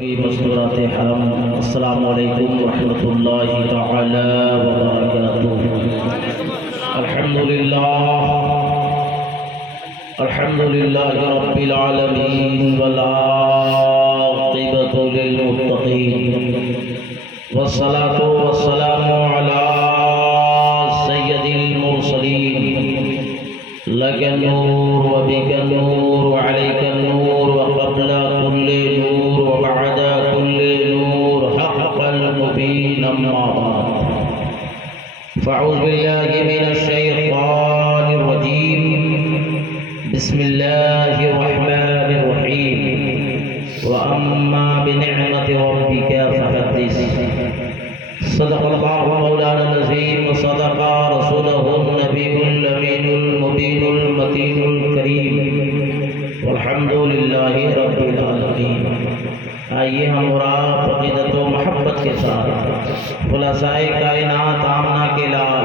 مستورات حرم، السلام علیکم ورحمۃ اللہ تعالی وبرکاتہ۔ الحمد للہ رب العالمین والعاقبۃ للمتقین، والصلاة والسلام علی سید المرسلین، لک النور وبک النور وعلیک النور وقبل كل نور وبعد كل نور حق المبين، أما بعد فأعوذ بالله من الشيطان الرجيم، بسم الله الرحمن الرحيم، وأما بنعمة ربك فحدث۔ صدق الله مولانا العظيم، وصدق رسوله النبي الأمين المبين المتين الكريم، والحمد للہ رب العالمین۔ آئیے ہم اور آپ عقیدت و محبت کے ساتھ خلاصۂ کائنات آمنہ کے لال،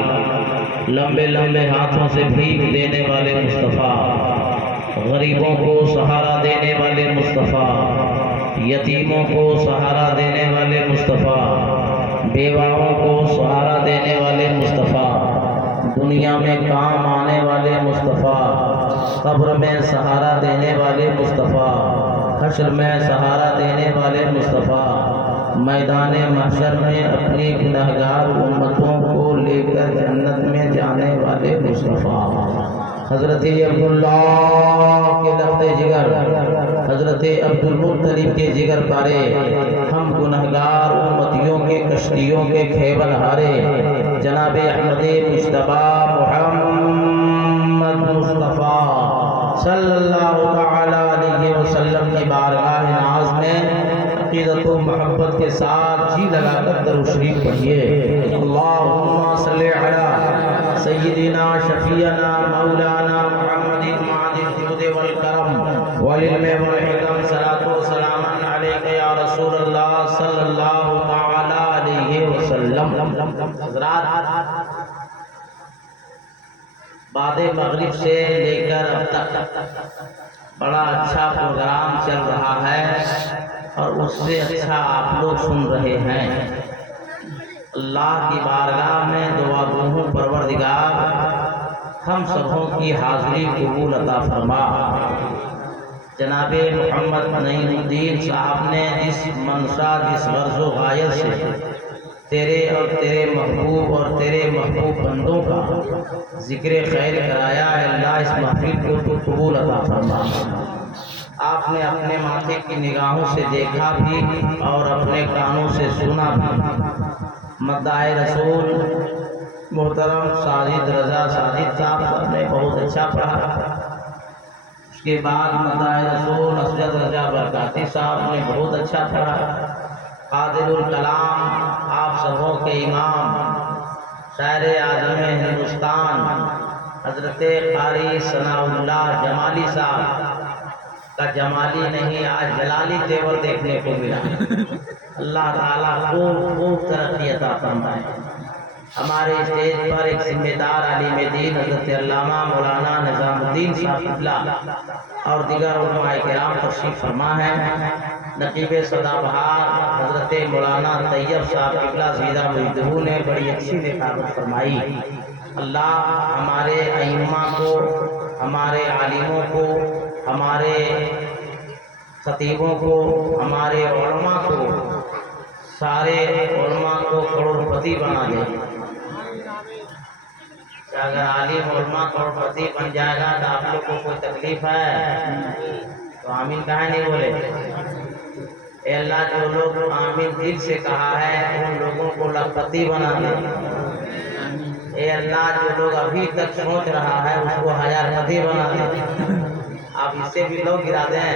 لمبے لمبے ہاتھوں سے بھیک دینے والے مصطفیٰ، غریبوں کو سہارا دینے والے مصطفیٰ، یتیموں کو سہارا دینے والے مصطفیٰ، بیواؤں کو سہارا دینے والے مصطفیٰ، دنیا میں کام آنے والے مصطفیٰ، قبر میں سہارا دینے والے مصطفیٰ، حشر میں سہارا دینے والے مصطفیٰ، میدان محشر میں اپنی گنہگار امتوں کو لے کر جنت میں جانے والے مصطفیٰ، حضرت عبداللہ کے لخت جگر، حضرت عبدالمطلب کے جگر پارے، ہم گنہگار امتیوں کے کشتیوں کے کھیول ہارے، جناب احمد مجتبیٰ محمد مصطفیٰ صلی اللہ تعالی علیہ وسلم کی بارگاہ ناز میں عقیدت و محبت کے ساتھ جی لگا کر درود شریف پڑھیے۔ اللہم صلی علی سیدنا شفیعنا مولانا محمد معاذ الجود والکرم والعلم والحکم، صلاۃ و سلام علیک یا رسول اللہ صلی اللہ تعالی علیہ وسلم۔ حضرات، بعد مغرب سے لے کر اب تک بڑا اچھا پروگرام چل رہا ہے اور اس سے اچھا آپ لوگ سن رہے ہیں۔ اللہ کی بارگاہ میں دعا گو ہوں پروردگار ہم سبوں کی حاضری قبول عطا فرما۔ جناب محمد نعیم الدین صاحب نے جس منشا، جس غرض و غایت سے تیرے اور تیرے محبوب اور تیرے محبوب بندوں کا ذکر خیر کرایا ہے، اللہ اس محفل کو تو قبول عطا فرما۔ آپ نے اپنے ماتھے کی نگاہوں سے دیکھا بھی اور اپنے کانوں سے سنا بھی۔ مداح رسول محترم ساجد رضا ساجد صاحب نے بہت اچھا پڑھا۔ اس کے بعد مداح رسول اسجد رضا برکاتی صاحب نے بہت اچھا پڑھا۔ قادر الکلام آپ سبوں کے امام، شاعر اعظم ہندوستان حضرت قاری ثناء اللہ جمالی صاحب کا جمالی نہیں آج جلالی تیور دیکھنے کو ملا۔ اللہ تعالیٰ خوب ترقی عطا فرمائے۔ ہمارے اسٹیج پر ایک ذمہ دار عالم دین حضرت علامہ مولانا نظام الدین صاحب قبلہ اور دیگر علماء کرام تشریف فرما ہے۔ نقیب سدا بہار حضرت مولانا طیب صاحب قبلہ زیدہ مجدہ نے بڑی اچھی نقابت فرمائی۔ اللہ ہمارے ائمہ کو، ہمارے عالموں کو، ہمارے خطیبوں کو، ہمارے علماء کو، سارے علماء کو کروڑپتی بنا دے۔ اگر عالم علماء کروڑپتی بن جائے گا تو آپ لوگ کو کوئی تکلیف ہے تو آمین کہاں نہیں بولے؟ اے اللہ، جو لوگ آمین دل سے کہا ہے ان لوگوں کو لاکھپتی بنا دے۔ اے اللہ، جو لوگ ابھی تک سوچ رہا ہے اس کو ہزارپتی بنا دے۔ آپ اس سے بھی لوگ گرا دیں۔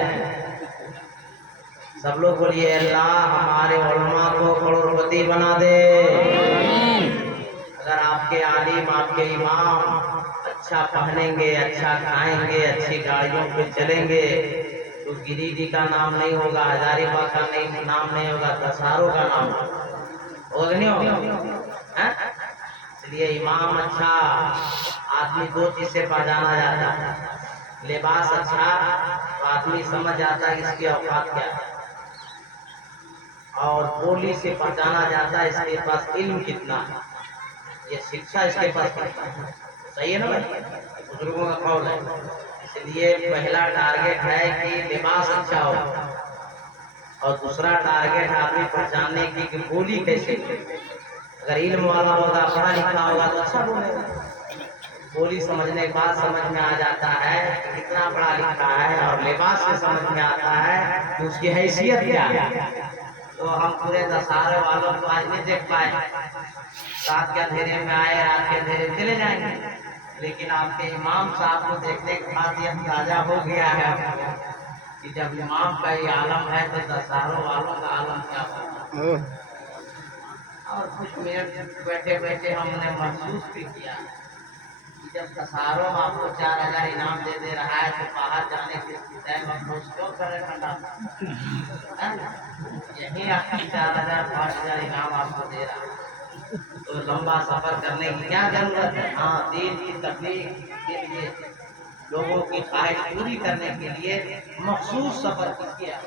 سب لوگ بولیے اللہ ہمارے علماء کو کروڑپتی بنا دے۔ اگر آپ کے عالم، آپ کے امام اچھا پہنیں گے، اچھا کھائیں گے، اچھی گاڑیوں پہ چلیں گے تو گری جی کا نام نہیں ہوگا، ہزاری باغ کا نام نہیں ہوگا، دسہاروں کا نام ہوگا نہیں ہوگا؟ اس لیے امام اچھا آدمی دو چیز سے پہچانا جاتا ہے، لباس اچھا تو آدمی سمجھ آتا ہے اس کی اوقات کیا ہے۔ اور بولی سے پہچانا جاتا ہے اس کے پاس علم کتنا ہے، یہ شکشا اس کے پاس کتنا ہے. صحیح ہے نا بھائی؟ بزرگوں کا قول ہے. اس لیے پہلا ٹارگیٹ ہے کہ لباس اچھا ہو، اور دوسرا ٹارگیٹ آدمی پہچاننے کی کہ بولی کیسے ہو. اگر علم والا ہوگا، پڑھا لکھا ہوگا تو اچھا بولے گا. بولی سمجھنے کے بعد سمجھ میں آ جاتا ہے کہ کتنا پڑھا لکھا ہے، اور لباس سے سمجھ میں آتا ہے کہ اس کی حیثیت کیا ہے. تو ہم پورے دسہرے والوں کو آج نہیں دیکھ پائے. رات کے اندھیرے میں آئے، رات کے اندھیرے چلے جائیں گے، لیکن آپ کے امام صاحب کو دیکھنے کے بعد یہ اندازہ ہو گیا ہے کہ جب امام کا یہ عالم ہے تو دسہروں والوں کا عالم کیا ہوگا. اور کچھ منٹ بیٹھے بیٹھے ہم نے محسوس بھی کیا کہ جب دسہروں آپ کو 4000 انعام دے رہا ہے تو باہر جانے کے ٹائم افسوس کیوں کر رہے ٹھنڈا. یہی آپ کی 4000 5000 انعام آپ کو دے رہا ہے تو لمبا سفر کرنے کی کیا ضرورت ہے. ہاں، دین کی تبلیغ کے لیے، لوگوں کی خواہش پوری کرنے کے لیے مخصوص سفر کیا.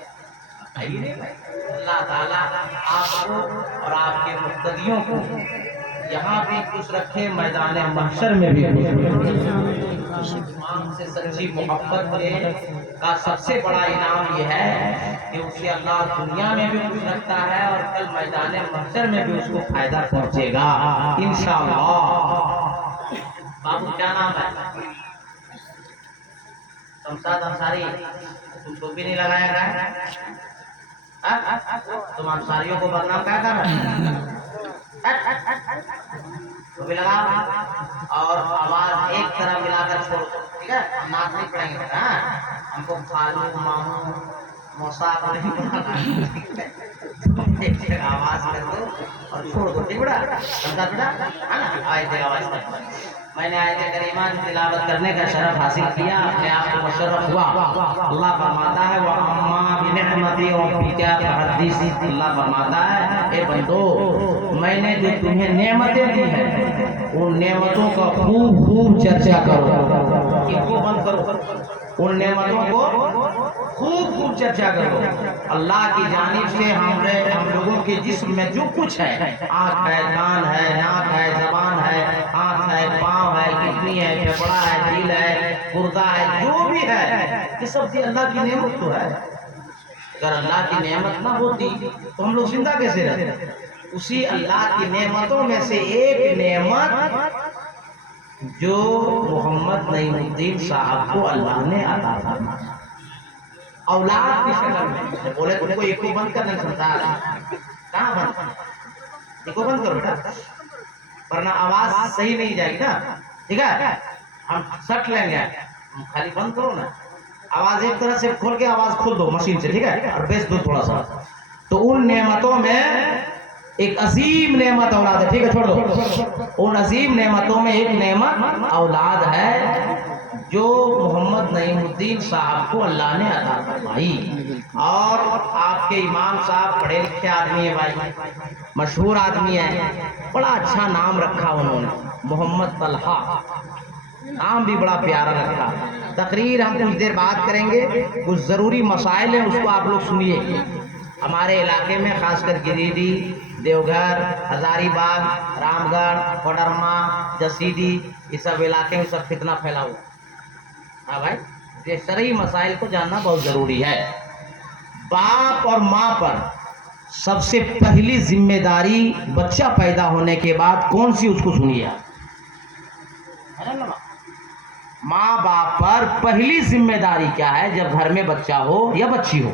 اللہ تعالیٰ آپ کو اور آپ کے مقتدیوں کو یہاں بھی خوش رکھے، میدان محشر میں بھی خوش رکھے. امام سے سچی محبت کا سب سے بڑا انعام یہ ہے کہ اسے اللہ دنیا میں بھی خوش رکھتا ہے اور کل میدان محشر میں بھی اس کو فائدہ پہنچے گا انشاءاللہ. بابو کیا نام ہے؟ شمشاد انصاری. تم کو بھی نہیں لگایا گیا؟ تم انصاریوں کو بدنام کیا کر رہے؟ تو بھی لگا اور آواز ایک طرح ملا کر چھوڑ دو، ٹھیک ہے؟ ہم نعت نہیں پڑھیں گے. ہم کو خالو مامو موسا نہیں بنانا. ایک آواز کر دو اور چھوڑ دو، ٹھیک ہے؟ سمجھا بیٹا؟ ہے نا؟ آئے آواز کر. میں نے آیت کریمہ کی تلاوت کرنے کا شرف حاصل کیا، اپنے آپ کو مشرف ہوا. اللہ فرماتا ہے وَأَمَّا بِنِعْمَتِ رَبِّكَ فَحَدِّثْ. اللہ فرماتا ہے اے بندو، میں نے جو تمہیں نعمتیں دی ہیں ان نعمتوں کا خوب خوب چرچا کرو. ان کو بند کرو، ان نعمتوں کو خوب خوب چرچا کرو. اللہ کی جانب سے ہم لوگوں کے جسم میں جو کچھ ہے، آنکھ ہے، کان ہے، ناک ہے، زبان ہے، ہاتھ ہے، پاؤں ہے، کڈنی ہے، پھیپڑا ہے، دل ہے، گردہ ہے، جو بھی ہے یہ سب اللہ کی نعمت تو ہے. اگر اللہ کی نعمت نہ ہوتی تو ہم لوگ زندہ کیسے رہتے؟ اسی اللہ کی نعمتوں میں سے ایک نعمت جو محمد نعیم الدین صاحب کو اللہ نے عطا فرمایا اولاد کی شکل میں. بولے تم کو ایک کو بند کرنے سنتا کہاں بند؟ ایک کو بند کرو بیٹا، ورنہ آواز صحیح نہیں جائے گی نا. ٹھیک ہے؟ ہم سٹ لیں گے، خالی بند کرو نا. آواز ایک طرح سے کھول کے آواز کھول دو مشین سے، ٹھیک ہے؟ اور بیچ دو تھوڑا سا. تو ان نعمتوں میں ایک عظیم نعمت اولاد ہے. ٹھیک ہے، چھوڑ دو. ان عظیم نعمتوں میں ایک نعمت اولاد ہے جو محمد نعیم الدین صاحب کو اللہ نے عطا فرمائی. اور آپ کے امام صاحب پڑھے لکھے آدمی ہیں بھائی، مشہور آدمی ہے. بڑا اچھا نام رکھا انہوں نے، محمد طلحہ. نام بھی بڑا پیارا رکھا. تقریر ہم کچھ دیر بات کریں گے، کچھ ضروری مسائل ہیں اس کو آپ لوگ سنیے. ہمارے علاقے میں خاص کر گریڈی، دیوگھر، ہزاری باغ، رام گڑھ، کوڈرما، جسیدی، یہ سب علاقے میں سب فتنہ پھیلا ہوا. ہاں بھائی، یہ شرعی مسائل کو جاننا بہت ضروری ہے. باپ اور ماں پر سب سے پہلی ذمہ داری بچہ پیدا ہونے کے بعد کون سی، اس کو سنیے. ماں باپ پر پہلی ذمہ داری کیا ہے جب گھر میں بچہ ہو یا بچی ہو؟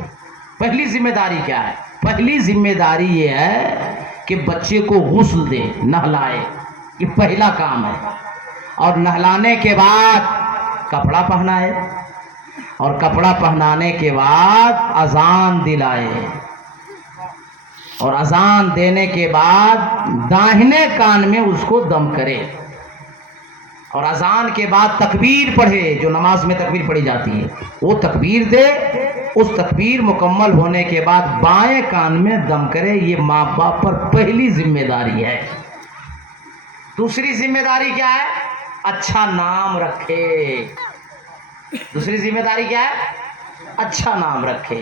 پہلی ذمہ داری کیا ہے؟ پہلی ذمہ داری یہ ہے کہ بچے کو غسل دے، نہلائے. یہ پہلا کام ہے. اور نہلانے کے بعد کپڑا پہنائے، اور کپڑا پہنانے کے بعد اذان دلائے، اور اذان دینے کے بعد داہنے کان میں اس کو دم کرے، اور اذان کے بعد تکبیر پڑھے، جو نماز میں تکبیر پڑھی جاتی ہے وہ تکبیر دے. اس تکبیر مکمل ہونے کے بعد بائیں کان میں دم کرے. یہ ماں باپ پر پہلی ذمہ داری ہے. دوسری ذمہ داری کیا ہے؟ اچھا نام رکھے. دوسری ذمہ داری کیا ہے؟ اچھا نام رکھے.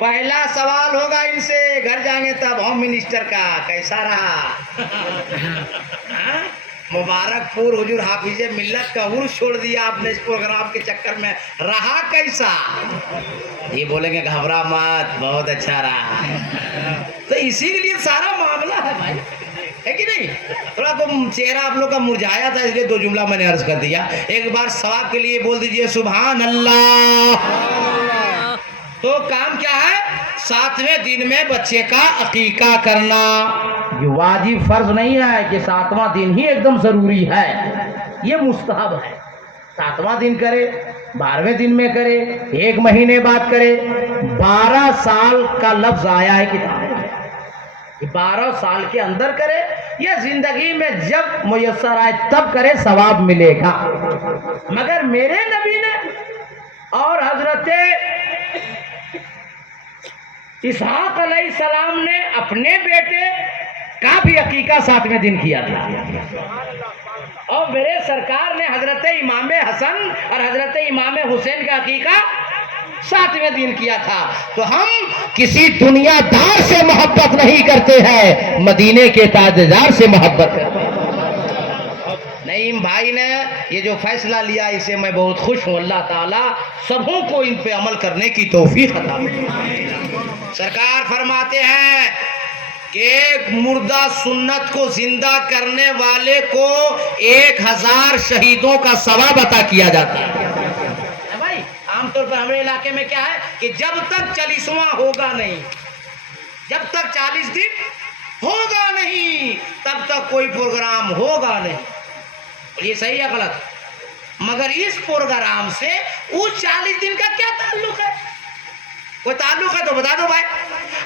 پہلا سوال ہوگا ان سے گھر جائیں گے تب، ہوم منسٹر کا کیسا رہا؟ مبارک پور حضور حافظ ملت کا عرس چھوڑ دیا آپ نے اس پروگرام کے چکر میں، رہا کیسا؟ یہ بولیں گے گھبرا مت، بہت اچھا رہا۔ تو اسی کے لیے سارا معاملہ ہے بھائی، ہے کہ نہیں؟ تھوڑا تو چہرہ آپ لوگ کا مرجھایا تھا، اس لیے دو جملہ میں نے عرض کر دیا۔ ایک بار ثواب کے لیے بول دیجئے سبحان اللہ۔ تو کام کیا ہے؟ 7ویں دن میں بچے کا عقیقہ کرنا۔ یہ واجب فرض نہیں ہے کہ 7واں دن ہی ایک دم ضروری ہے، یہ مستحب ہے۔ 7واں دن کرے، 12ویں دن میں کرے، 1 مہینے بعد کرے۔ 12 سال کا لفظ آیا ہے کتاب میں، 12 سال کے اندر کرے یا زندگی میں جب میسر آئے تب کرے، ثواب ملے گا۔ مگر میرے نبی نے اور حضرت اسحاق علیہ السلام نے اپنے بیٹے کا بھی عقیقہ 7ویں دن کیا تھا، اور میرے سرکار نے حضرت امام حسن اور حضرت امام حسین کا عقیقہ 7ویں دن کیا تھا۔ تو ہم کسی دنیا دار سے محبت نہیں کرتے ہیں، مدینے کے تاجدار سے محبت کرتے ہیں۔ نعیم بھائی نے یہ جو فیصلہ لیا، اسے میں بہت خوش ہوں۔ اللہ تعالیٰ سبوں کو ان پہ عمل کرنے کی توفیق عطا فرمائے۔ سرکار فرماتے ہیں کہ ایک مردہ سنت کو زندہ کرنے والے کو 1000 شہیدوں کا ثواب عطا کیا جاتا ہے۔ بھائی عام طور پر ہمارے علاقے میں کیا ہے کہ جب تک 40واں ہوگا نہیں، جب تک 40 دن ہوگا نہیں، تب تک کوئی پروگرام ہوگا نہیں۔ یہ صحیح ہے غلط؟ مگر اس پروگرام سے اس 40 دن کا کیا تعلق ہے؟ کوئی تعلق ہے تو بتا دو بھائی۔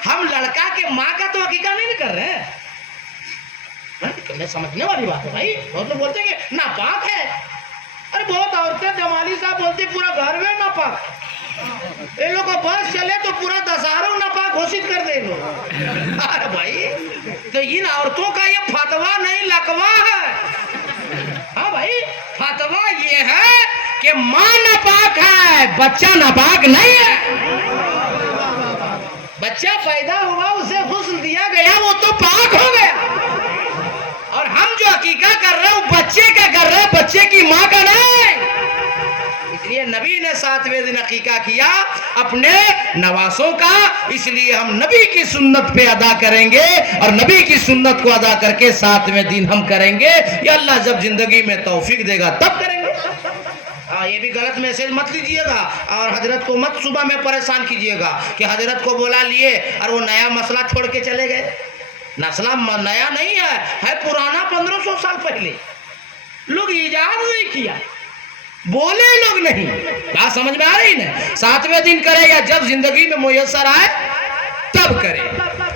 ہم لڑکا کے ماں کا تو عقیقہ نہیں کر رہے ہیں، سمجھنے والی بات ہے بھائی۔ بہت لوگ بولتے ہیں کہ ناپاک ہے، ارے بہت عورتیں جمالی صاحب بولتے پورا گھر میں ناپاک، ان لوگ کو بس چلے تو پورا دسہرہ ناپاک گھوشت کر دے لوگ۔ ارے بھائی تو ان عورتوں کا یہ فتویٰ نہیں، لقوہ ہے۔ ہاں بھائی فتویٰ یہ ہے کہ ماں ناپاک ہے، بچہ ناپاک نہیں ہے۔ بچہ پیدا ہوا، اسے غسل دیا گیا، وہ تو پاک ہو گیا، اور ہم جو عقیقہ کر رہے ہیں وہ بچے کا کر رہے ہیں، بچے کی ماں کا نہیں۔ اس لیے نبی نے 7ویں دن عقیقہ کیا اپنے نواسوں کا، اس لیے ہم نبی کی سنت پہ ادا کریں گے، اور نبی کی سنت کو ادا کر کے 7ویں دن ہم کریں گے، یا اللہ جب زندگی میں توفیق دے گا تب کریں گے۔ یہ بھی غلط میسج مت لیجئے گا، اور حضرت کو مت صبح میں پریشان کیجئے گا کہ حضرت کو بولا لیے اور وہ نیا مسئلہ چھوڑ کے چلے گئے۔ مسئلہ نیا نہیں ہے پرانا، 1500 سال پہلے لوگ ایجاد نہیں کیا، بولے لوگ نہیں۔ بات سمجھ میں آ رہی نا؟ 7ویں دن کرے یا جب زندگی میں میسر آئے تب کرے۔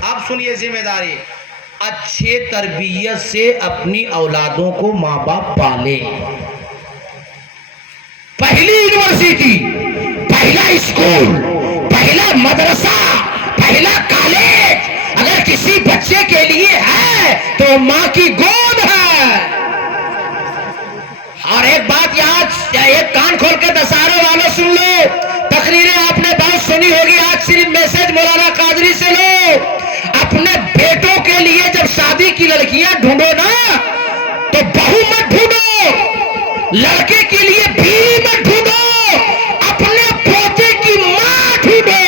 اب سنیے ذمہ داری، اچھے تربیت سے اپنی اولادوں کو ماں باپ پالے۔ پہلی یونیورسٹی، پہلا اسکول، پہلا مدرسہ، پہلا کالج اگر کسی بچے کے لیے ہے تو ماں کی گود ہے۔ اور ایک بات یاد، ایک کان کھول کے دسہرے والوں سن لو، تقریریں آپ نے بہت سنی ہوگی، آج صرف میسج مولانا قادری سے لو۔ اپنے بیٹوں کے لیے جب شادی کی لڑکیاں ڈھونڈو نا تو بہو مت ڈھونڈو، لڑکے کے لیے بیوی مت ڈھونڈو، اپنے پوتے کی ماں ڈھونڈو۔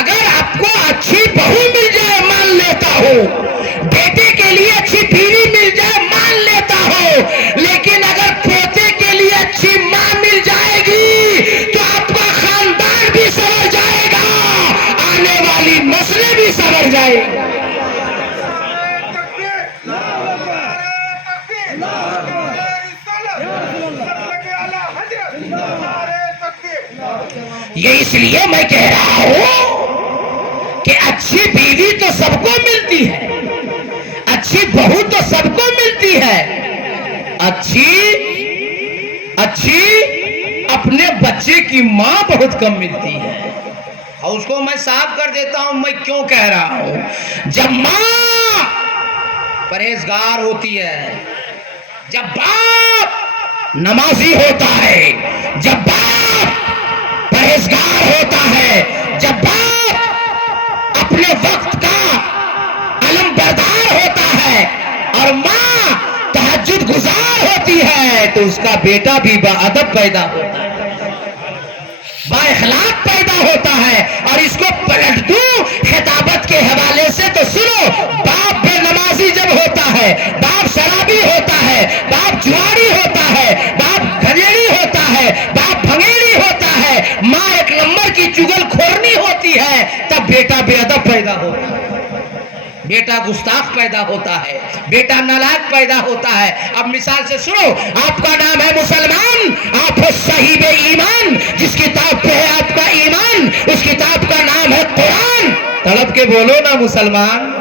اگر آپ کو اچھی بہو مل جائے مان لیتا ہو، بیٹے کے لیے اچھی بیوی مل جائے مان لیتا ہو، لیکن اگر پوتے کے لیے اچھی ماں مل جائے گی تو آپ کا خاندان بھی سنور جائے گا، آنے والی نسلیں بھی سنور جائے گی۔ یہ اس لیے میں کہہ رہا ہوں کہ اچھی بیوی تو سب کو ملتی ہے، اچھی بہو تو سب کو ملتی ہے، اچھی اپنے بچے کی ماں بہت کم ملتی ہے۔ اور اس کو میں صاف کر دیتا ہوں، میں کیوں کہہ رہا ہوں۔ جب ماں پرہیزگار ہوتی ہے، جب باپ نمازی ہوتا ہے، جب باپ پرہیزگار ہوتا ہے، جب باپ اپنے وقت کا علم بردار ہوتا ہے اور ماں تہجد گزار ہوتی ہے، تو اس کا بیٹا بھی با ادب پیدا ہوتا ہے، با اخلاق پیدا ہوتا ہے۔ اور اس کو پلٹ دوں خطابت کے حوالے سے تو سنو، باپ بے نمازی جب ہوتا ہے، باپ شرابی ہوتا ہے، باپ جواری ہوتا ہے، باپ گھریڑی ہوتا ہے، باپ بھنگیڑی ہوتا ہے، ماں ایک نمبر کی چگل کھورنی ہوتی ہے، تب بیٹا بے ادب پیدا ہوتا ہے، بیٹا گستاخ پیدا ہوتا ہے، بیٹا نالاک پیدا ہوتا ہے۔ اب مثال سے سنو، آپ کا نام ہے مسلمان، آپ ہو صاحب ایمان، جس کتاب پہ ہے آپ کا ایمان، اس کتاب کا نام ہے قرآن، تڑپ کے بولو نا مسلمان۔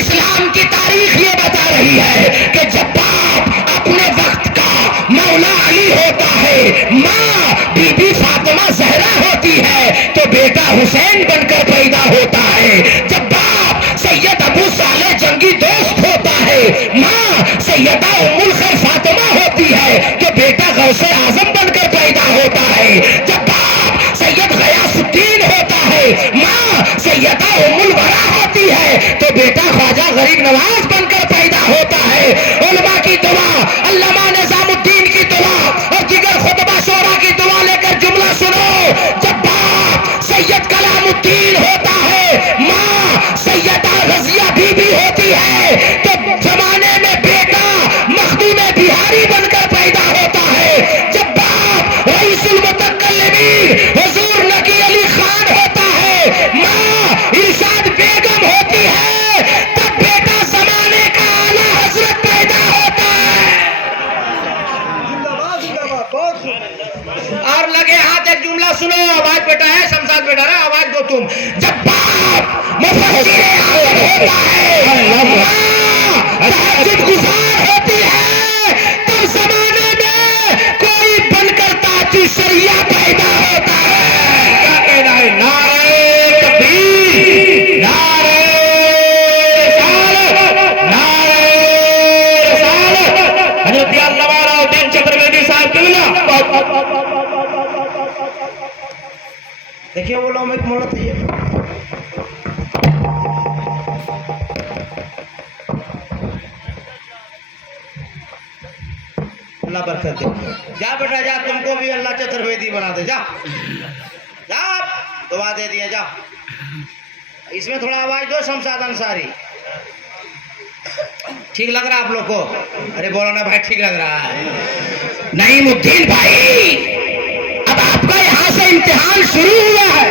اسلام کی تاریخ یہ بتا رہی ہے کہ جب باپ اپنے وقت کا مولا علی ہوتا ہے، ماں بی بی فاطمہ زہرا ہوتی ہے، تو بیٹا حسین بن کر پیدا ہوتا ہے۔ جب باپ سید ابو صالح جنگی دوست ہوتا ہے، ماں سیدہ ام الخیر فاطمہ ہوتی ہے، تو بیٹا غوث اعظم بن کر پیدا ہوتا ہے۔ جب باپ سید غیاث الدین ہوتا ہے، ماں سیدہ ام الورا ہوتی ہے، تو بیٹا خواجہ غریب نواز بن کر پیدا ہوتا ہے۔ علماء کی دعا، علامہ نظام الدین کی دعا اور دیگر خطبہ شورا کی دعا لے کر جملہ سنو، جب باپ سید کلام الدین ہوتا ہے، ماں سیدہ رضیہ بی بی ہوتی ہے، تو زمانے میں بیٹا مخدوم بہاری بن کر پیدا ہوتا ہے۔ جب باپ رئیس المتکلمین حضور نقی علی خان ہوتا ہے، ماں ارشاد بیگم ہوتی ہے، تب بیٹا زمانے کا اعلیٰ حضرت پیدا ہوتا ہے۔ اور لگے ہاتھ، ایک جملہ سنو، آواز بیٹا ہے، شمشاد بیٹا ہے، آواز دو تم۔ جب باپ مفسر اعظم ہوتا ہے، ماں تہجد گزار ہوتی ہے، تب زمانے میں کوئی بن کر تاجی شریعہ پیدا ہوتا ہے۔ کیا کہنا ہے؟ نعرہ تکبیر، نعرہ رسالت، نعرہ رسالت، حضرت علامہ راؤدین چترویدی صاحب قبلہ۔ دیکھیے وہ لوگ ایک مولت ہے، اللہ برکت دے۔ جا بیٹا جا، تم کو بھی اللہ چترویدی بنا دے، جا جا، دعا دے دیا، جا۔ اس میں تھوڑا آواز دو شمشاد انصاری، ٹھیک لگ رہا آپ لوگ کو؟ ارے بولو نا بھائی، ٹھیک لگ رہا ہے؟ نعیم الدین بھائی، اب آپ کا یہاں سے امتحان شروع ہوا ہے،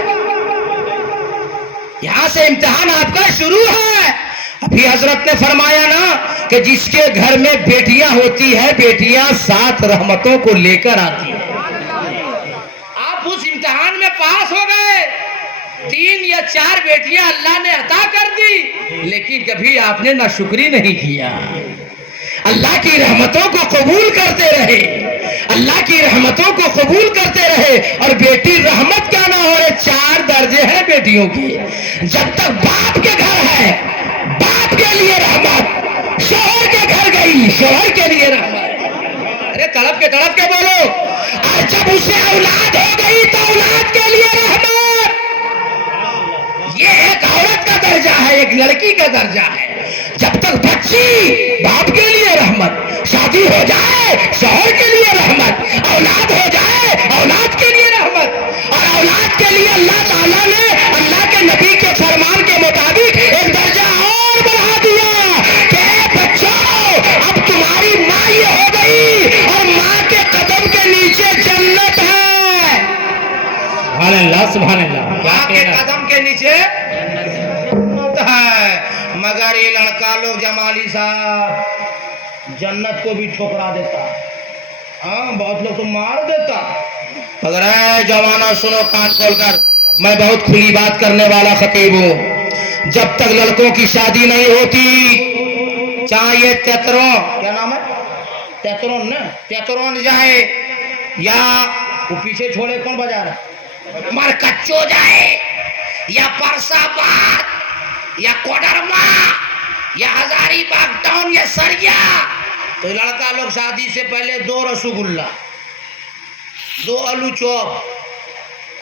یہاں سے امتحان آپ کا شروع ہے۔ ابھی حضرت نے فرمایا نا کہ جس کے گھر میں بیٹیاں ہوتی ہے، بیٹیاں 7 رحمتوں کو لے کر آتی ہیں۔ آپ اس امتحان میں پاس ہو گئے، 3 یا 4 بیٹیاں اللہ نے عطا کر دی، لیکن کبھی آپ نے ناشکری نہیں کیا، اللہ کی رحمتوں کو قبول کرتے رہے، اللہ کی رحمتوں کو قبول کرتے رہے۔ اور بیٹی رحمت کیا نہ ہو رہے، 4 درجے ہیں بیٹیوں کے۔ جب تک باپ کے گھر ہے، باپ کے لیے رحمت، شوہر کے گھر گئی، شوہر کے لیے رحمت۔ ارے تڑپ کے بولو۔ اور جب اسے اولاد ہو گئی تو اولاد کے لیے رحمت۔ یہ ایک عورت کا درجہ ہے، ایک لڑکی کا درجہ ہے۔ جب تک بچی، باپ کے لیے رحمت، شادی ہو جائے شوہر کے لیے رحمت، اولاد ہو جائے اولاد کے لیے رحمت۔ اور اولاد کے لیے اللہ تعالیٰ نے اللہ کے نبی کے فرمان کے مطابق ایک درجہ اور بڑھا دیا کہ اے بچوں، اب تمہاری ماں یہ ہو گئی اور ماں کے قدم کے نیچے جنت ہے۔ سبحان اللہ، سبحان اللہ۔ ماں کے قدم کے نیچے جنت ہے۔ مگر یہ لڑکا لوگ جمالی صاحب جنت کو بھی ٹھکرا دیتا، ہاں بہت لوگ تو مار دیتا۔ مگر اے جوانوں سنو کان کھول کر، میں بہت کھلی بات کرنے والا خطیب ہوں۔ جب تک لڑکوں کی شادی نہیں ہوتی، چاہے یہ تیترون، کیا نام ہے؟ تیترون نا، تیترون جائے یا وہ پیچھے چھوڑے کون بجا رہا، مرکچو جائے یا پرسا باد یا کوڈرما یا ہزاری باغ ٹاؤن یا سریا، تو لڑکا لوگ شادی سے پہلے 2 رسگلہ، 2 آلو چوپ،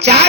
4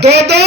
2-2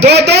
2-2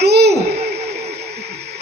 2।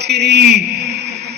3।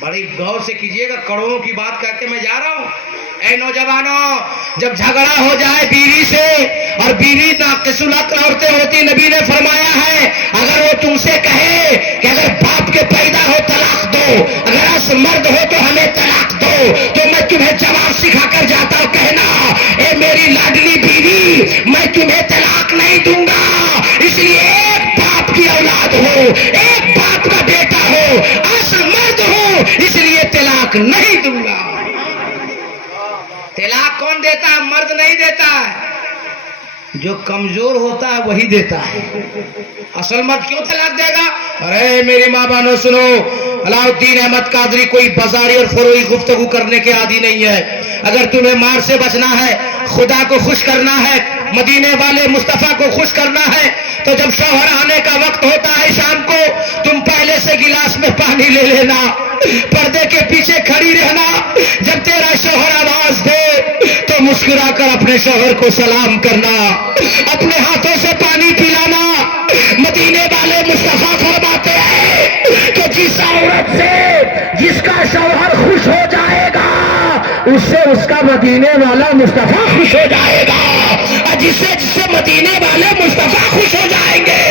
بڑی غور سے کیجئے گا، کروڑوں کی بات کہہ کے میں جا رہا ہوں۔ اے نوجوانوں، جب جھگڑا ہو جائے بیوی سے، اور بیوی ناقص العقل عورتیں ہوتی، نبی نے فرمایا ہے اگر وہ تم سے کہے کہ اگر باپ کے پیدا ہو طلاق دو، اگر اس مرد ہو تو ہمیں طلاق دو، تو میں تمہیں جواب سکھا کر جاتا ہوں، کہنا اے میری لاڈلی بیوی، میں تمہیں طلاق نہیں دوں گا، اس لیے ایک باپ کی اولاد ہو، ایک باپ کا بیٹا ہو، اس مرد ہو، اس لیے طلاق نہیں دوں گا۔ طلاق کون دیتا ہے؟ مرد نہیں دیتا ہے، جو کمزور ہوتا ہے وہی دیتا ہے۔ اصل مرد کیوں طلاق دے گا؟ ارے میری ماں بہنوں سنو، علاء الدین احمد قادری کوئی بازاری اور فروئی گفتگو کرنے کے عادی نہیں ہے۔ اگر تمہیں مار سے بچنا ہے، خدا کو خوش کرنا ہے، مدینے والے مصطفیٰ کو خوش کرنا ہے، تو جب شوہر آنے کا وقت ہوتا ہے شام کو، تم پہلے سے گلاس میں پانی لے لینا، پردے کے پیچھے کھڑی رہنا، جب تیرا شوہر آواز دے تو مسکرا کر اپنے شوہر کو سلام کرنا، اپنے ہاتھوں سے پانی پلانا۔ مدینے والے مصطفیٰ فرماتے ہیں کہ جس عورت سے جس کا شوہر خوش ہو جائے گا، اس سے اس کا مدینے والا مصطفیٰ خوش ہو جائے گا، اور جس سے مدینے والے مصطفیٰ خوش ہو جائیں گے،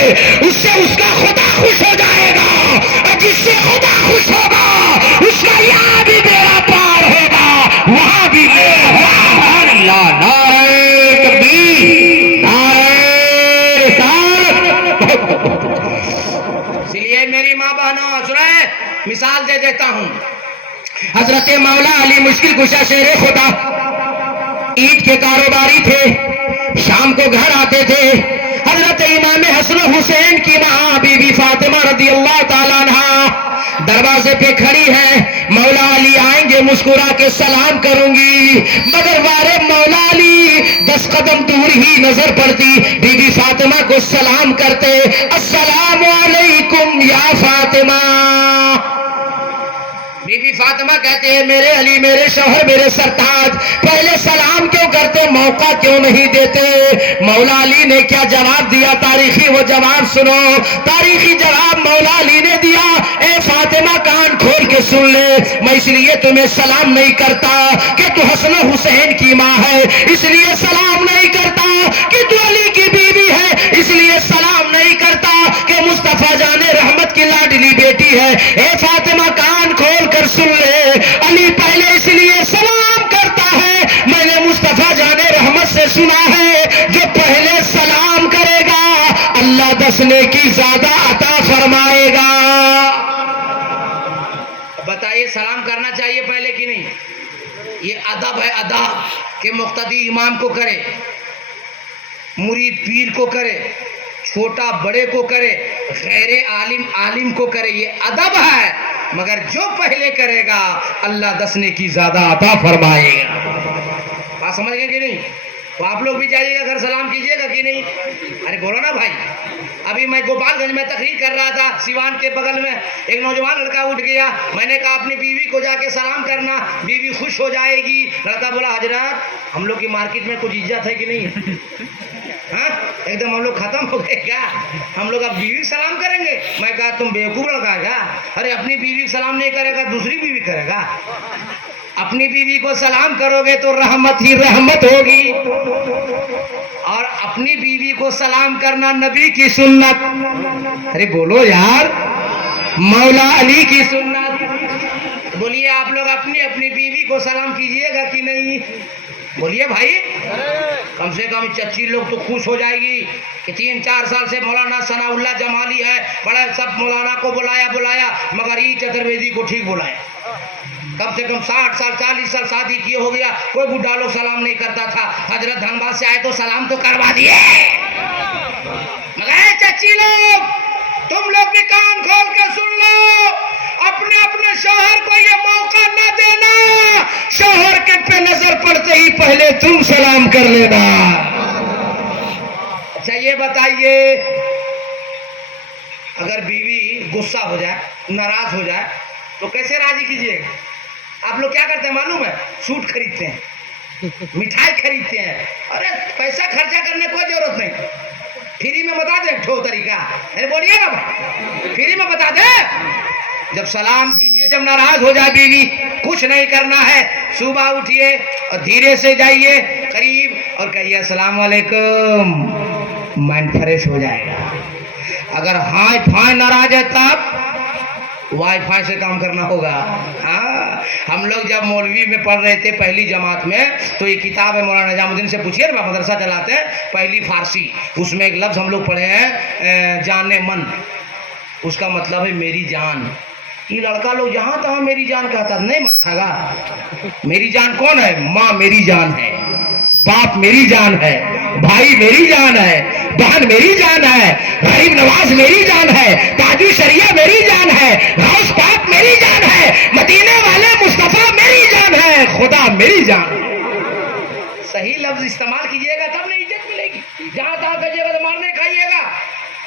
اس سے اس کا خدا خوش ہو جائے گا، اور جس سے خدا خوش ہوگا اس کا یہاں بھی میرا پار ہوگا، وہاں بھی میرا پار۔ اللہ، نعرہ تکبیر، نعرہ رسالت۔ اس لیے میری ماں بہنوں سنیں، مثال دے دیتا ہوں۔ حضرت مولا علی مشکل کشا شیر خدا عید کے کاروباری تھے، شام کو گھر آتے تھے۔ حضرت امام حسن حسین کی ماں بی بی فاطمہ رضی اللہ تعالیٰ عنہ دروازے پہ کھڑی ہے، مولا علی آئیں گے مسکرا کے سلام کروں گی، مگر وارے مولا علی 10 قدم دور ہی نظر پڑتی، بی بی فاطمہ کو سلام کرتے، السلام علیکم یا فاطمہ۔ بی بی فاطمہ کہتے ہیں میرے علی، میرے شوہر، میرے سرتاج، پہلے سلام کیوں کرتے، موقع کیوں نہیں دیتے؟ مولا علی نے کیا جواب دیا؟ تاریخی وہ جواب سنو، تاریخی جواب مولا علی نے دیا، اے فاطمہ کان کھول کے سن لے، میں اس لیے تمہیں سلام نہیں کرتا کہ تو حسن حسین کی ماں ہے، اس لیے سلام نہیں کرتا کہ تو علی کی بیوی ہے، اس لیے سلام نہیں کرتا کہ مصطفیٰ جان رحمت کی لاڈلی بیٹی ہے۔ اے فاطمہ کان کھول کر سن لے، علی پہلے اس لیے سلام کرتا ہے، میں نے مصطفیٰ جان رحمت سے سنا ہے جو پہلے سلام کرے گا اللہ 10 نیکی زیادہ عطا فرمائے گا۔ بتائیے سلام کرنا چاہیے پہلے کی نہیں؟ یہ ادب ہے، ادب کہ مقتدی امام کو کرے، مرید پیر کو کرے، چھوٹا بڑے کو کرے، غیر عالم عالم کو کرے، یہ ادب ہے، مگر جو پہلے کرے گا اللہ 10 نیکی زیادہ عطا فرمائے گا۔ بات سمجھ گئے کہ نہیں؟ تو آپ لوگ بھی جائیے گا گھر سلام کیجیے گا کہ نہیں؟ ارے بولو نا بھائی۔ ابھی میں گوپال گنج میں تقریر کر رہا تھا، سیوان کے بغل میں ایک نوجوان لڑکا اٹھ گیا، میں نے کہا اپنی بیوی کو جا کے سلام کرنا، بیوی خوش ہو جائے گی۔ لڑکا بولا حضرات ہم لوگ کی مارکیٹ میں کچھ عزت ہے کہ نہیں؟ ہاں ایک دم ہم لوگ ختم ہو گئے کیا؟ ہم لوگ اب بیوی سلام کریں گے؟ میں کہا تم بیوقوف لڑکا ہے کیا؟ ارے اپنی بیوی سلام نہیں کرے گا دوسری بیوی کرے گا؟ اپنی بیوی کو سلام کرو گے تو رحمت ہی رحمت ہوگی، اور اپنی بیوی کو سلام کرنا نبی کی سنت، ارے بولو یار، مولا علی کی سنت۔ بولیے آپ لوگ اپنی اپنی بیوی کو سلام کیجئے گا کہ نہیں؟ بولیے بھائی، کم سے کم چچی لوگ تو خوش ہو جائے گی کہ 3-4 سال سے مولانا ثناء اللہ جمالی ہے، بڑا سب مولانا کو بلایا مگر ای چترویدی کو ٹھیک بلایا۔ کم سے کم 60 سال 40 سال شادی کیے ہو گیا، کوئی بڈھا لوگ سلام نہیں کرتا تھا، حضرت دھنباد سے آئے تو سلام تو کروا دیے، مگر چچی لوگ تم لوگ بھی کان کھول کے سن لو، اپنے اپنے شوہر کو یہ موقع نہ دینا، شوہر کے پہ نظر پڑتے ہی پہلے تم سلام کر لینا۔ اچھا یہ بتائیے اگر بیوی غصہ ہو جائے، ناراض ہو جائے تو کیسے راضی کیجیے گا؟ آپ لوگ کیا کرتے ہیں معلوم ہے؟ سوٹ خریدتے ہیں، مٹھائی خریدتے ہیں، ارے پیسہ خرچہ کرنے کوئی ضرورت نہیں، فری میں بتا دیں ٹھو طریقہ، ارے بولیے نا بھائی، فری میں بتا دیں، جب سلام کیجیے، جب ناراض ہو جائے بیوی، کچھ نہیں کرنا ہے، صبح اٹھیے اور دھیرے سے جائیے قریب اور کہیے السلام علیکم، مائنڈ فریش ہو جائے گا۔ اگر ہائے پھائے ناراض ہے تب وائی فائی سے کام کرنا ہوگا۔ ہاں، ہم لوگ جب مولوی میں پڑھ رہے تھے پہلی جماعت میں، تو یہ کتاب ہے مولانا نظام الدین سے پوچھیے نا، مدرسہ چلاتے ہیں، پہلی فارسی، اس میں ایک لفظ ہم لوگ پڑھے ہیں جانے من، اس کا مطلب ہے میری جان۔ یہ لڑکا لوگ جہاں تہاں میری جان کہتا، نہیں مت گا، میری جان کون ہے؟ ماں میری جان ہے، باپ میری جان ہے، بھائی میری جان ہے، بہن میری جان ہے، غریب نواز میری جان ہے، تاجو شریعہ میری جان ہے، غوث پاک میری جان ہے، مدینے والے مصطفیٰ میری جان ہے، خدا میری جان۔ صحیح لفظ استعمال کیجئے گا تب نہیں عزت ملے گی۔ جہاں تہاں بھیجیے گا تو مارنے کھائیے گا۔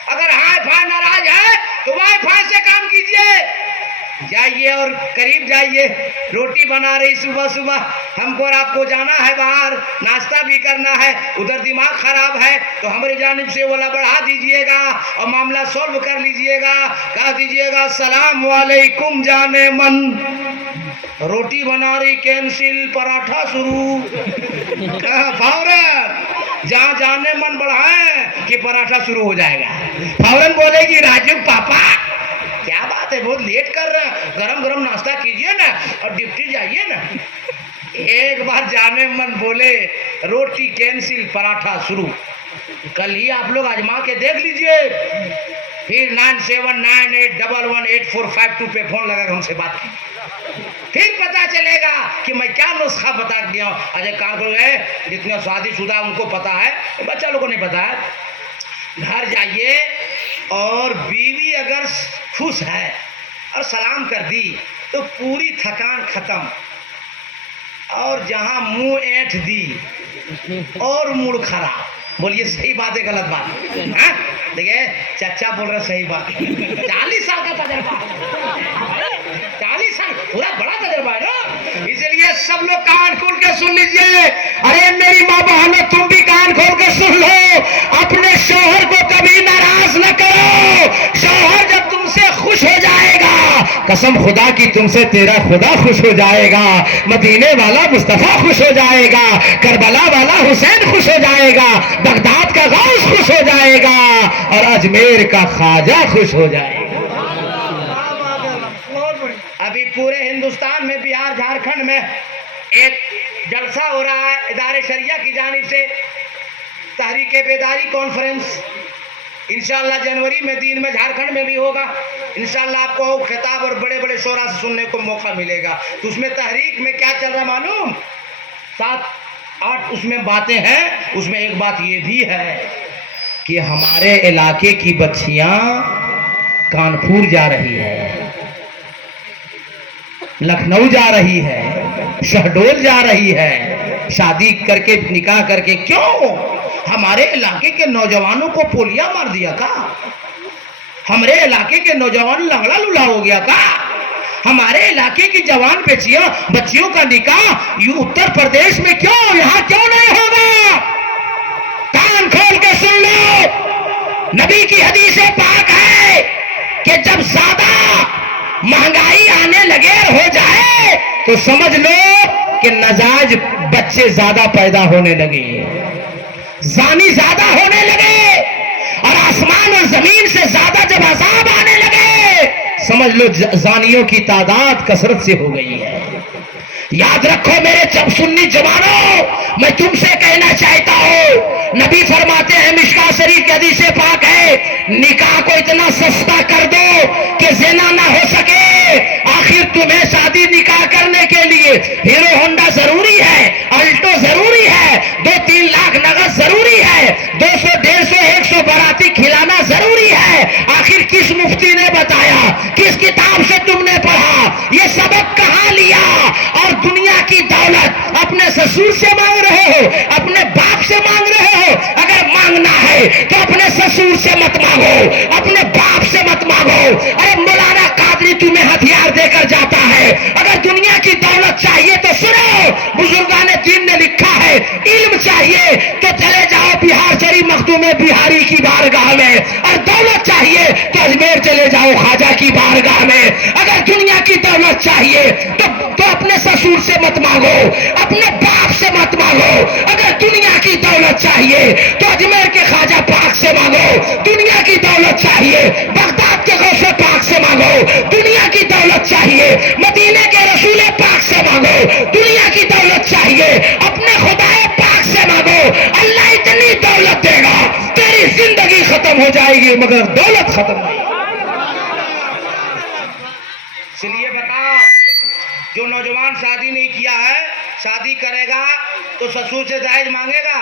اگر ہائے پھائے ناراض ہے تو وائی فائی سے کام کیجئے، جائیے اور قریب جائیے، روٹی بنا رہی صبح صبح، ہم کو اور آپ کو جانا ہے باہر، ناشتہ بھی کرنا ہے، ادھر دماغ خراب ہے تو ہماری جانب سے والا بڑھا دیجئے گا اور معاملہ سولو کر لیجئے گا، کہہ دیجئے گا السلام علیکم جانے من، روٹی بنا رہی کینسل، پراٹھا شروع، فوراً جہاں جانے من بڑھائیں کہ پراٹھا شروع ہو جائے گا، فوراً بولے گی راجو پاپا کیا بات ہے بہت لیٹ کر رہا ہے، گرم گرم ناشتہ کیجئے نا اور ڈپٹی جائیے نا۔ ایک بار جانے من بولے روٹی کینسل پراٹھا شروع، کل ہی آپ لوگ آزما کے دیکھ لیجئے، پھر 9798118452 پہ فون لگا کر ہم سے بات کی، پھر پتا چلے گا کہ میں کیا نسخہ بتا دیا ہوں۔ اجے کار کو ہے جتنے شادی شدہ ان کو پتا ہے، بچہ لوگوں کو نہیں پتا ہے۔ گھر جائیے اور بیوی اگر خوش ہے اور سلام کر دی تو پوری تھکان ختم، اور جہاں منہ اینٹھ دی اور موڈ خراب۔ بولیے صحیح بات ہے غلط بات؟ دیکھیں چچا بول رہے صحیح بات، 40 سال کا تجربہ، 40 سال پورا بڑا تجربہ ہے نا، اس لیے سب لوگ کان کھول کے سن لیجئے۔ ارے میری ماں بہنوں تم بھی کان کھول کے سن لو، اپنے شوہر کو کبھی ناراض نہ کرو، شوہر جب تم سے خوش ہو جائے گا، قسم خدا کی تم سے تیرا خدا خوش ہو جائے گا، مدینے والا مصطفیٰ خوش ہو جائے گا، کربلا والا حسین خوش ہو جائے گا، بغداد کا غوث خوش ہو جائے گا، اور اجمیر کا خواجہ خوش ہو جائے گا۔ ابھی پورے ہندوستان میں بہار جھارکھنڈ میں ایک جلسہ ہو رہا ہے ادارے شریعہ کی جانب سے، تحریک بیداری کانفرنس، انشاءاللہ جنوری میں دین میں جھارکھنڈ میں بھی ہوگا، انشاءاللہ آپ کو خطاب اور بڑے بڑے شعراء سے سننے کو موقع ملے گا۔ تو اس میں تحریک میں کیا چل رہا معلوم؟ 7-8 اس میں باتیں ہیں، اس میں ایک بات یہ بھی ہے کہ ہمارے علاقے کی بچیاں کانپور جا رہی ہے، لکھنؤ جا رہی ہے، شہڈول جا رہی ہے، شادی کر کے نکاح کر کے۔ کیوں؟ ہمارے علاقے کے نوجوانوں کو پولیو مار دیا کا؟ ہمارے علاقے کے نوجوان لنگڑا لولا ہو گیا کا؟ ہمارے علاقے کی جوان بچیوں کا نکاح اتر پردیش میں کیوں، یہاں کیوں نہیں ہوگا؟ کان کھول کے سن لو، نبی کی حدیث پاک ہے کہ جب زیادہ مہنگائی آنے لگے ہو جائے تو سمجھ لو کہ ناجائز بچے زیادہ پیدا ہونے لگے، زانی زیادہ ہونے لگے، اور آسمان اور زمین سے زیادہ جب عذاب آنے لگے سمجھ لو زانیوں کی تعداد کثرت سے ہو گئی ہے۔ یاد رکھو میرے سنی جوانوں، میں تم سے کہنا چاہتا ہوں، نبی فرماتے ہیں مشکاۃ شریف کی حدیث پاک ہے، نکاح کو اتنا سستا کر دو کہ زنا نہ ہو سکے۔ آخر تمہیں شادی نکاح کرنے کے لیے ہیرو ہونڈا ضروری ہے، الٹو ضروری ہے، 2-3 لاکھ نقد ضروری ہے، 200 150 100 باراتی کھلانا ضروری ہے۔ آخر کس مفتی نے بتایا، کس کتاب سے تم نے پڑھا، یہ سبق کہاں لیا؟ اور دنیا کی دولت اپنے سسور سے مانگ رہے ہو، اپنے باپ سے مانگ رہے ہو؟ اگر مانگنا ہے تو اپنے سسور سے مت مانگو، اپنے باپ سے مت مانگو۔ ارے مولانا قادری تمہیں ہتھیار دے کر جاتا ہے، اگر دنیا کی دولت چاہیے تو سنو، بزرگان دین نے لکھا ہے، علم چاہیے تو چلے جاؤ بہار شریف مخدوم بہاری کی بارگاہ میں، اور دولت چاہیے تو اجمیر چلے جاؤ خواجہ کی بارگاہ میں۔ اگر دولت چاہیے تو اپنے سسور سے مت مانگو، اپنے باپ سے مت مانگو. اگر دنیا کی دولت چاہیے تو اجمیر کے خواجہ پاک سے مانگو. دنیا کی دولت چاہیے بغداد کے غوث پاک سے مانگو. دنیا کی دولت چاہیے مدینے کے رسول پاک سے مانگو. دنیا کی دولت چاہیے اپنے خدا پاک سے مانگو. اللہ اتنی دولت دے گا تیری زندگی ختم ہو جائے گی مگر دولت ختم نہیں. اس لیے بتا، جو نوجوان شادی نہیں کیا ہے، شادی کرے گا تو سسور سے دہیج مانگے گا.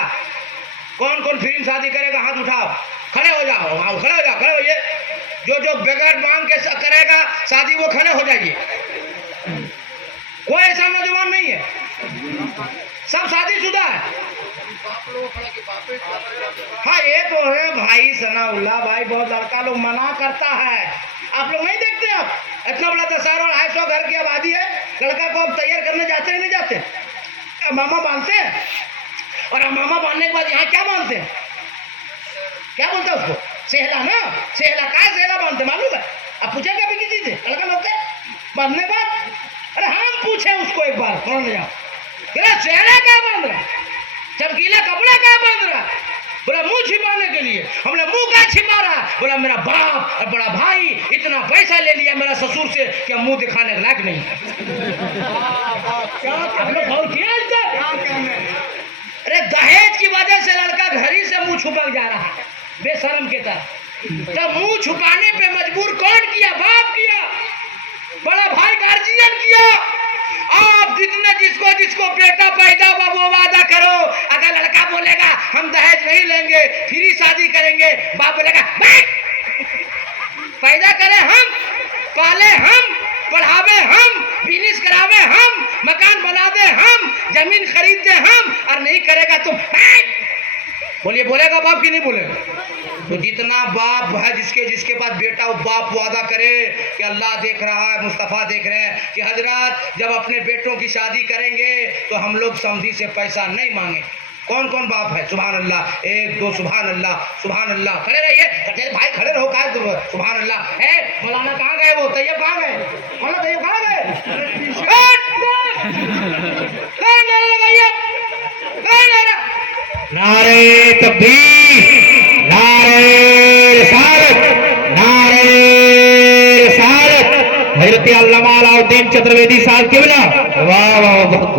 کون کون فلم شادی کرے گا؟ ہاتھ اٹھاؤ، کھڑے ہو جاؤ، کھڑے ہو جاؤ، کھڑے ہوئیے. جو بغیر مانگ کے کرے گا شادی وہ کھڑے ہو جائیے. کوئی ایسا نوجوان نہیں ہے، سب شادی شدہ ہے. ہاں یہ تو ہے بھائی ثنا اللہ بھائی، بہت لڑکا لوگ منع کرتا ہے. آپ لوگ نہیں دیکھتے؟ آپ اتنا بڑا 10,200 گھر کی آبادی ہے، لڑکا کو اب تیار کرنے جاتے ہیں نہیں جاتے؟ ماما باندھتے ہیں، اور ماما باندھنے کے بعد یہاں کیا باندھتے ہیں؟ کیا بولتے ہیں اس کو؟ سہلا نا، سہلا کا سہلا باندھتے معلوم ہے؟ آپ پوچھیں گے ابھی کسی سے لڑکا لوگ کے باندھنے کے بعد؟ ارے ہم پوچھیں اس کو ایک بار، کون لے جاؤ سہلا کیا باندھ رہا، چمکیلا کپڑا کیا باندھ رہا؟ بولا منہ چھپانے کے لیے. ہم نے منہ کا چھپا رہا؟ بولا میرا باپ اور بڑا بھائی اتنا پیسہ لے لیا میرا سسور سے کہ ہم منہ دکھانے کے لائق نہیں. ارے دہیج کی وجہ سے لڑکا گھر ہی سے منہ چھپک جا رہا ہے بے شرم کے طرح. تو منہ چھپانے پہ مجبور کون کیا؟ باپ کیا، بڑا بھائی گارجین کیا. آپ جتنا جس کو بیٹا پیدا ہوا وہ وعدہ کرو. اگر لڑکا بولے گا ہم دہیج نہیں لیں گے، فری شادی کریں گے، باپ بولے گا پیدا کرے ہم، پالے ہم، پڑھاوے ہم، بزنس کراوے ہم، مکان بنا دے ہم، زمین خرید دے ہم، اور نہیں کرے گا تم بولیے. بولے گا باپ کی نہیں بولے گا؟ تو جتنا باپ ہے جس کے پاس بیٹا وہ باپ وعدہ کرے کہ اللہ دیکھ رہا ہے، مصطفیٰ دیکھ رہے ہیں کہ حضرات جب اپنے بیٹوں کی شادی کریں گے تو ہم لوگ سمدھی سے پیسہ نہیں مانگیں. کون کون باپ ہے؟ سبحان اللہ، ایک دو، سبحان اللہ، سبحان اللہ. کھڑے رہیے بھائی، کھڑے رہو. کہا تم سبحان اللہ ہے؟ مولانا کہاں گئے؟ وہ طیب کہاں گئے؟ مولانا طیب کہاں گئے؟ نعرے تکبیر، نعرے رسالت، نعرے رسالت. حضرت علامہ علاؤ الدین چترویدی صاحب قبلہ. واہ واہ، بہت